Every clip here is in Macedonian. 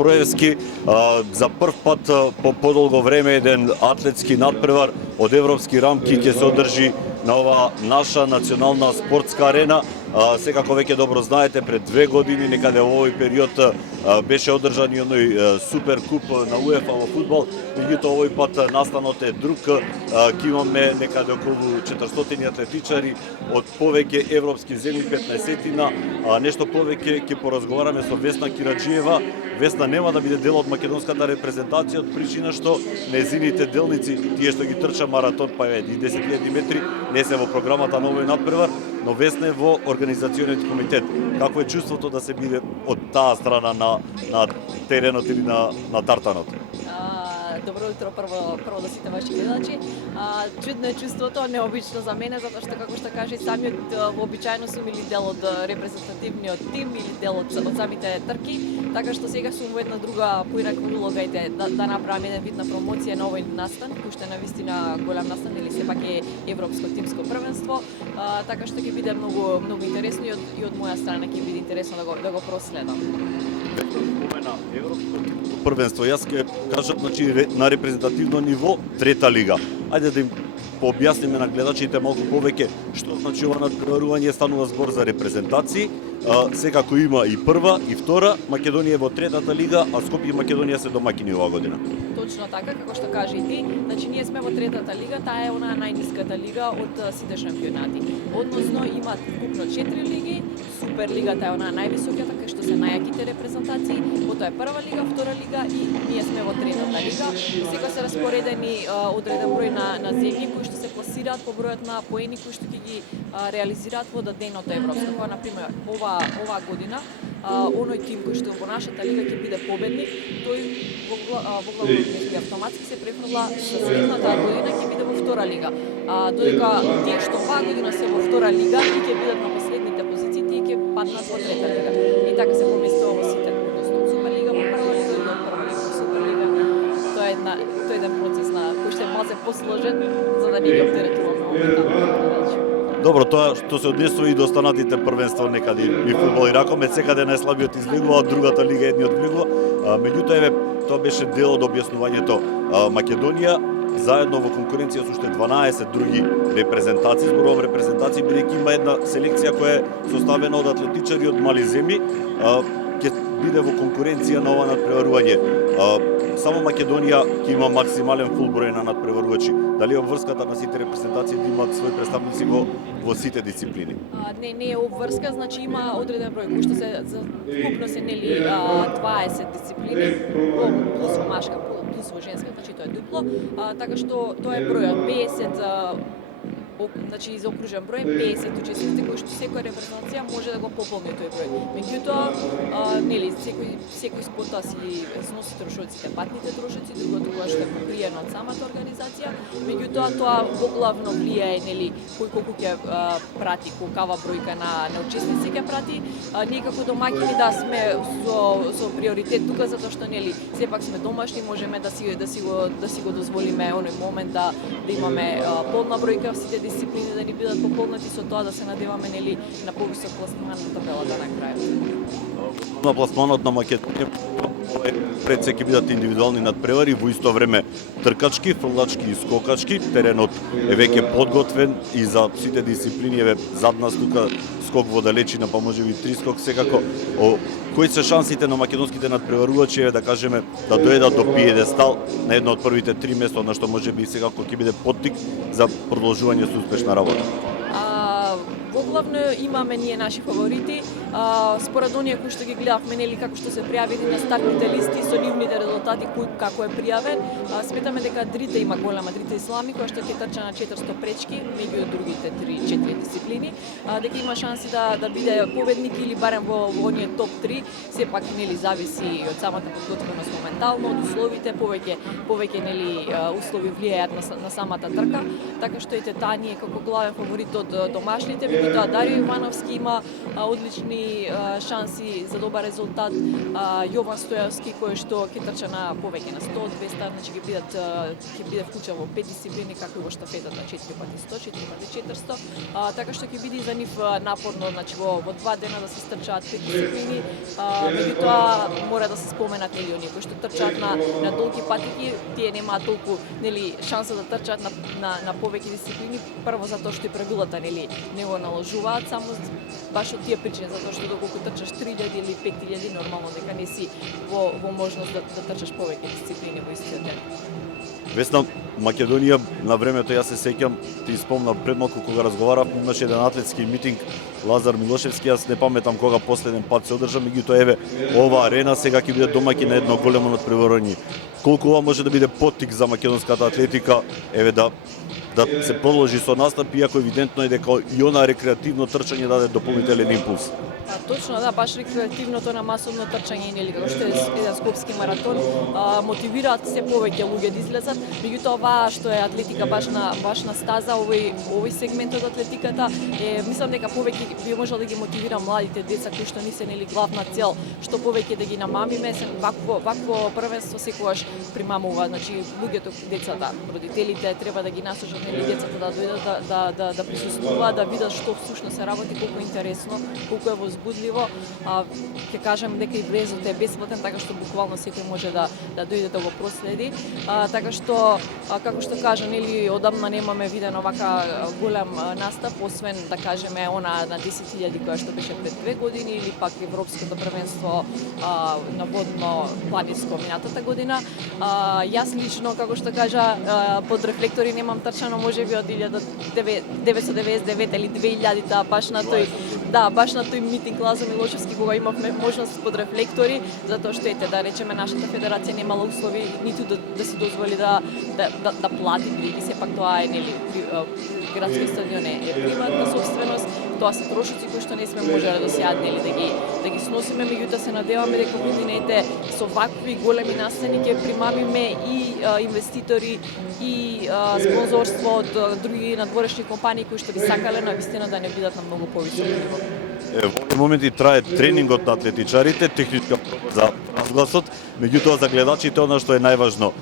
Проевски за прв пат по подолго време еден атлетски надпревар од европски рамки ќе се одржи на ова наша национална спортска арена. Секако веќе добро знаете, пред 2 години некаде во овој период беше одржан и оној супер куп на УЕФА во фудбал, меѓутоа овој пат настанот е друг. Ќе имаме некаде околу 400 атлетичари од повеќе европски земји, 15-тина, нешто повеќе ќе поразговараме со Весна Кираџиева. Весна нема да биде дел од македонската репрезентација од причина што незините делници, тие што ги трча маратон, па и 10.000 метри, не се во програмата на овој надпревар, но Весна е во организациониот комитет. Какво е чувството да се биде од таа страна на теренот или на тартанот? Добро утро прво да сите ваши гледачи. Чудно е чувството, необично за мене, затоа што како што кажи самиот вообичаено сум или дел од репрезентативниот тим или дел од самите трки, така што сега сум во една друга поинаква улога да направам еден вид на промоција на овој настан, кој што е навистина голем настан или сепак е европско тимско првенство, така што ќе биде многу интересно и од моја страна ќе биде интересно да го проследам. Спомена европско првенство, јас ќе кажам, значи на репрезентативно ниво трета лига. Ајде да им пообјасниме на гледачите малку повеќе што значи ова надпреварување. Станува збор за репрезентации. Секако има и прва и втора. Македонија е во третата лига, а Скопје и Македонија се домаќини оваа година. Точно така, како што кажи и ти, значи ние сме во третата лига, таа е онаа најниската лига од сите шампионати. Односно има вкупно 4 лиги, Суперлигата е онаа највисоката, кај што се најаките репрезентации, потоа е прва лига, втора лига и ние сме во третата лига. Сега се распоредени одреден број на земји кои што се класираат по бројот на поени кои што ќе ги реализираат во даденото европско. Кога на пример оваа година оној тим кој што во нашата лига ќе биде победник, тој во главно автоматски се префрла за следната година ќе биде во втора лига. Додека тие што оваа година се во втора лига и ќе бидат на последните позиции, тие ќе паднат во трета лига. И така се поместува во сите, односно од Суперлига во прва лига и од прва лига во Суперлига. Тоа е еден процес кој што е малку посложен за да не ги оптеретуваме овој. Добро, тоа што се однесува и до останатите првенства некаде и фудбал и ракомет, секаде најслабиот излегува, од другата лига едниот влегува. Меѓутоа тоа беше дел од објаснувањето. Македонија заедно во конкуренција со уште 12 други репрезентации, зборувам репрезентации, бидејќи има една селекција која е составена од атлетичари од мали земји, ќе биде во конкуренција на ова надпреварување. Само Македонија ќе има максимален фул број на надпреварувачи. Дали е обврската на сите репрезентации да имаат своји представници во сите дисциплини? Не е обврска, значи има одреден број кои што се вкупно се 20 дисциплини, плюс во машка, плюс во женска, значи тоа е дупло, така што тоа е бројот 50. Значи заокружен број 50 учесници кои што секоја репрезентација може да го пополни тој број. Меѓутоа, нели секој спортот си сноси трошоците, патните трошоци, другото кога што е покриено од самата организација. Меѓутоа тоа поглавно влијае нели кој колку ќе прати, колкава бројка на учесници ќе прати. Ние како домаќини да сме со приоритет тука затоа што нели сепак сме домашни, можеме да си го дозволиме оној момент да имаме полна бројка сите дисциплини да ни бидат пополнати, со тоа да се надеваме нели на повисок пласман на табелата на крајот. На пласманот на Македонија пред се ќе бидат индивидуални надпревари, во исто време тркачки, фрлачки и скокачки. Теренот е веќе подготвен и за сите дисциплини е зад нас тука скок во далечина, па можеби три скок секако. Кои се шансите на македонските надпреварувачи да кажеме да доедат до пиедестал на едно од првите 3 места, на што можеби секако ќе биде поттик за продолжување со успешна работа? Во главно имаме ние наши фаворити. Според оние кои што ги гледавме нели како што се пријавили на стартните листи со нивните резултати како е пријавен, сметаме дека Дрита има голема, Дрита Ислами која што ќе трча на 400 пречки меѓу другите 3-4 дисциплини, дека има шанси да биде победник или барем во оние топ 3. Сепак нели зависи од самата подготвеност моментално, од условите, повеќе нели услови влијаат на самата трка, така што ете таа ние како главен фаворит од домашните. Меѓутоа Дарио Ивановски има одлични големи шанси за добар резултат Јован Стојавски кој што ќе трча на повеќе на 100, 200, значи ќе биде вклучен во 5 дисциплини како и во штафетата 4 пати 100, 4 пати 400, така што ќе биде за нив напорно, значи во 2 дена да се стрчаат 5 дисциплини, меѓутоа мора да се споменат нели оние кои што трчаат на долги патеки, тие немаат толку нели шанса да трчаат на повеќе дисциплини, прво затоа што и правилата нели не го наложуваат само баш од тие причини, затоа што доколку трчаш 3000 или 5000 нормално дека не си во можност да трчаш повеќе дисциплини во истиот ден. Весна, Македонија на времето, јас се сеќам, ти спомна пред малку кога разговаравме, имаше еден атлетски митинг Лазар Милошевски, јас не паметам кога последен пат се одржа, меѓутоа еве ова арена сега ќе биде домаќин на едно големо натпреварување. Колку ова може да биде поттик за македонската атлетика, еве да се продолжи со настап, иако евидентно е дека и она рекреативно трчање даде дополнителен импулс. Точно, да, баш рекреативното на масовно трчање нели како што е еден скопски маратон мотивираат се повеќе луѓе да излезат, меѓутоа оваа што е атлетика баш на стаза, овој сегмент од атлетиката мислам дека повеќе би можел да ги мотивира младите деца кои што не се нели главна цел, што повеќе да ги намамиме, вакво првенство секогаш примамува, значи луѓето, децата, родителите треба да ги насочат нели децата да дојдат да присуствуваат, да видат што всушност се работи, колку е интересно, колку е возбудливо, ќе кажем дека и влезот е бесплатен, така што буквално секој може да дојде да го проследи, така што како што кажа, нели одамна немаме виден овака голем настап, освен да кажеме она на 10.000 која што беше пред 2 години или пак европското првенство на водно планинско минатата година. Јас лично, како што кажа, под рефлектори немам трчано можеби од 1999 или 2000-та, баш на тој митинг Лазар Милошевски кога имавме можност под рефлектори, затоа што да речеме нашата федерација немала услови ниту да си дозволи да плати, бидејќи сепак тоа е нели градски стадион е приватна собственост, тоа се трошоци кои што не сме можеле до сега нели да ги сносиме, меѓутоа се надеваме дека годините со вакви големи настани ќе примамиме и инвеститори и спонзорство од други надворешни компании кои што би сакале навистина да не бидат на многу повисок ниво. Во овој моменти трае тренингот на атлетичарите, техничка проба за разгласот, меѓутоа за гледачите она што е најважно,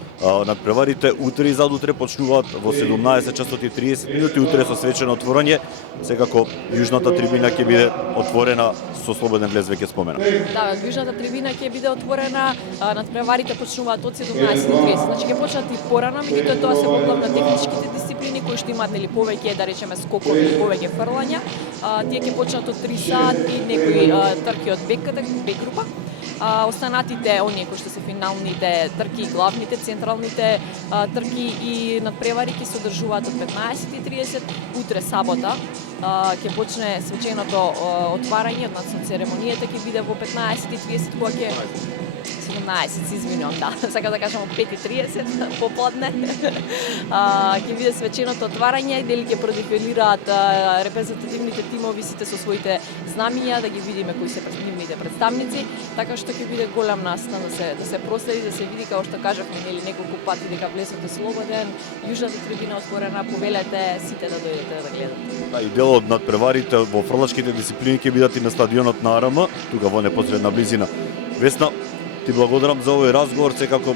надпреварите утре и задутре почнуваат во 17 часот и 30 минути, утре со свечено отворање, секако јужната трибина ќе биде отворена со слободен влез, веќе спомена. Да, јужната трибина ќе биде отворена, надпреварите почнуваат од 17:30, значи ќе почнат и порано, меѓутоа тоа се во главна техничките дисциплини кои што имаат нели повеќе да речеме скокови, повеќе фрлања, тие ќе почнат од 3 сат и некои трки од Б група. Останатите, оние кои што се финалните трки, главните, централните трки и надпревари ќе се одржуваат од 15:30, утре сабота ќе почне свеченото отварање, односно церемонијата ќе биде во 15:30 кога ќе 17, се извинувам, да, сака да кажам 5:30 попладне. Ќе биде свеченото отварање, дали ќе продефилираат репрезентативните тимови сите со своите знамиња, да ги видиме кои се нивните представници, така што ќе биде голем настан да се проследи, да се види, како што кажавме нели неколку пати дека влезот е слободен, јужната трибина отворена, повелете сите да дојдете да гледате. И дел од надпреварите во фрлачките дисциплини ќе бидат и на стадионот на АРМ, тука во непосредна близина. Весна, ти благодарам за овој разговор, секако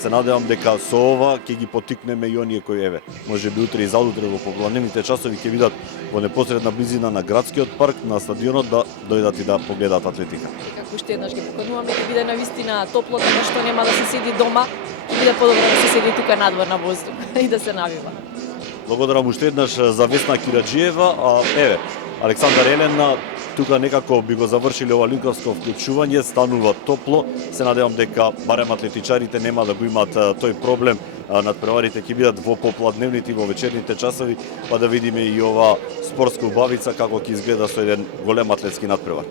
се надевам дека со ова ќе ги поттикнеме и оние кои може би утре и задутре во попладневните часови ќе видат во непосредна близина на градскиот парк, на стадионот да дојдат и да погледаат атлетика. Како уште еднаш ги покануваме, ќе биде навистина топло, така што нема да се седи дома, ќе биде подобро да се седи тука надвор на воздух и да се навива. Благодарам уште еднаш за Весна Кираџиева, Александар Елена, тука некако би го завршиле ова линковско вклучување, станува топло. Се надевам дека барем атлетичарите нема да го имаат тој проблем. Надпреварите ќе бидат во попладневните и во вечерните часови, па да видиме и ова спортска убавица како ќе изгледа со еден голем атлетски надпревар.